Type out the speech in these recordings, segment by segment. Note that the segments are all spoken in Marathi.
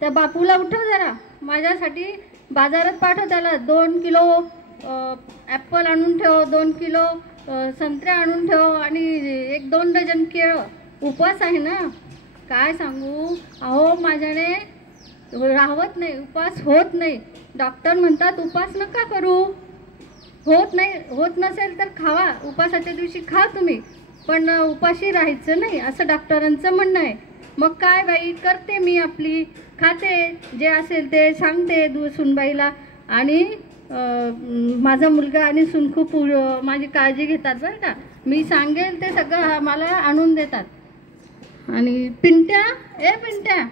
त्या बापूला उठव जरा, माझ्यासाठी बाजारात पाठव, त्याला 2 किलो ॲपल आणून ठेव, 2 किलो संत्रे आणून ठेव आणि 1-2 डझन केळं. उपवास आहे ना. काय सांगू अहो, माझ्याने राहत नाही, उपवास होत नाही. डॉक्टर म्हणतात उपवास नका करू. होत नाही, होत नसेल तर खावा, उपवासाच्या दिवशी खा तुम्ही, पण उपाशी राहायचं नाही असं डॉक्टरांचं म्हणणं आहे. मग काय बाई, करते मी आपली, खाते जे असेल ते, सांगते सुनबाईला. आणि माझा मुलगा आणि सून खूप माझी काळजी घेतात बरं का. मी सांगेल ते सगळं मला आणून देतात. आणि पिंट्या, पिंट्या,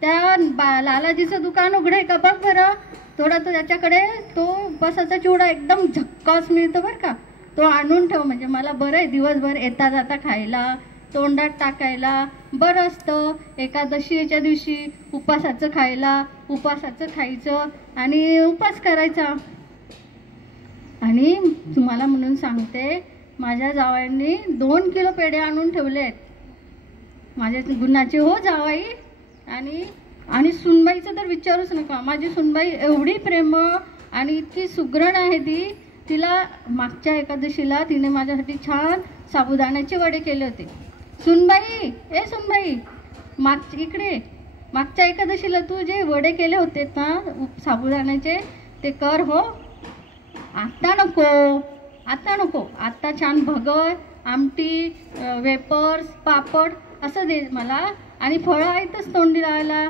त्या लालाजीचं दुकान उघडं आहे का बघ बरं. थोडा तो त्याच्याकडे तो उपवासाचा चिवडा एकदम झक्कास मिळतो बरं का, तो आणून ठेव. म्हणजे मला बरं आहे, दिवसभर येता जाता खायला, तोंडात टाकायला बरं असतं. एकादशीच्या दिवशी उपवासाचं खायला, उपवासाचं खायचं आणि उपवास करायचा. आणि तुम्हाला म्हणून सांगते, माझ्या जावयांनी 2 किलो पेढे आणून ठेवले आहेत. माझ्या गुणाचे हो जावाई. आणि सुनबाईचं तर विचारूच नका. माझी सुनबाई एवढी प्रेमळ आणि इतकी सुगरण आहे ती. तिला मागच्या एकादशीला तिने माझ्यासाठी छान साबुदाण्याचे वडे केले होते. सुनबाई, सुनबाई, इकडे, मागच्या एकादशीला तू जे वडे केले होते ना साबुदाण्याचे, ते कर हो. आता नको, आता नको. आता छान भगर, आमटी, वेपर्स, पापड असं दे मला. आणि फळं आहेतच तोंडी लावायला.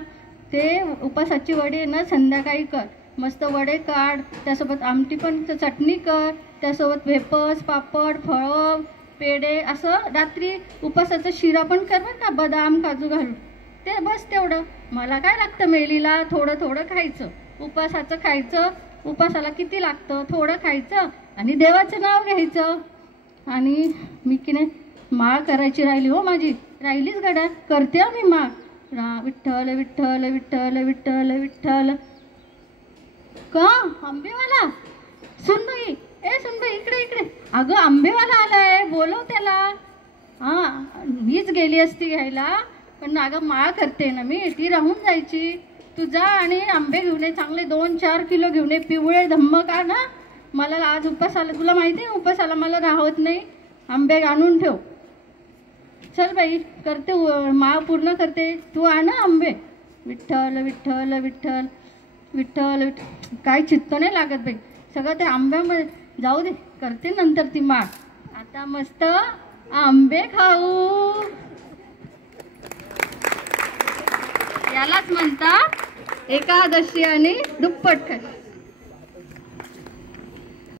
ते उपासाची वडे ना संध्याकाळी कर, मस्त वडे काढ, त्यासोबत आमटी पण, चटणी कर, त्यासोबत वेपर्स, पापड, फळं, पेढे असं. रात्री उपासाचा शिरा पण कर बरं का, बदाम काजू घालून. ते बस तेवढं. मला काय लागतं मेलीला, थोडं थोडं खायचं, उपासाचं खायचं. उपासाला किती लागतं, थोडं खायचं आणि देवाचं नाव घ्यायचं. आणि मी की नाही माळ करायची राहिली हो, माझी राहिलीच गड्या, करते मी माळ. विठ्ठल विठ्ठल विठ्ठल विठ्ठल विठ्ठल. का आंबेवाला, सुनबाई, सुनबाई इकडे इकडे. अगं आंबेवाला आलाय, बोलव त्याला. हां, मीच गेली असती घ्यायला, पण अगं माळ करते ना मी, ती राहून जायची. तू जा आणि आंबे घेऊन ये, चांगले 2-4 किलो घेऊन ये, पिवळे धम्मक ना. मला आज उपासाला, तुला माहिती आहे उपासाला मला राहत नाही. आंबे आणून ठेव. चल बाई, करते माळ पूर्ण करते, तू आण आंबे. विठ्ठल विठ्ठल विठ्ठल विठ्ठल विठ्ठल. काय चित्त नाही लागत बाई, सगळं ते आंब्यामध्ये. जाऊ दे, करते नंतर ती माळ. आता मस्त आंबे खाऊ. यालाच म्हणतात एकादशी आणि दुप्पट खाय.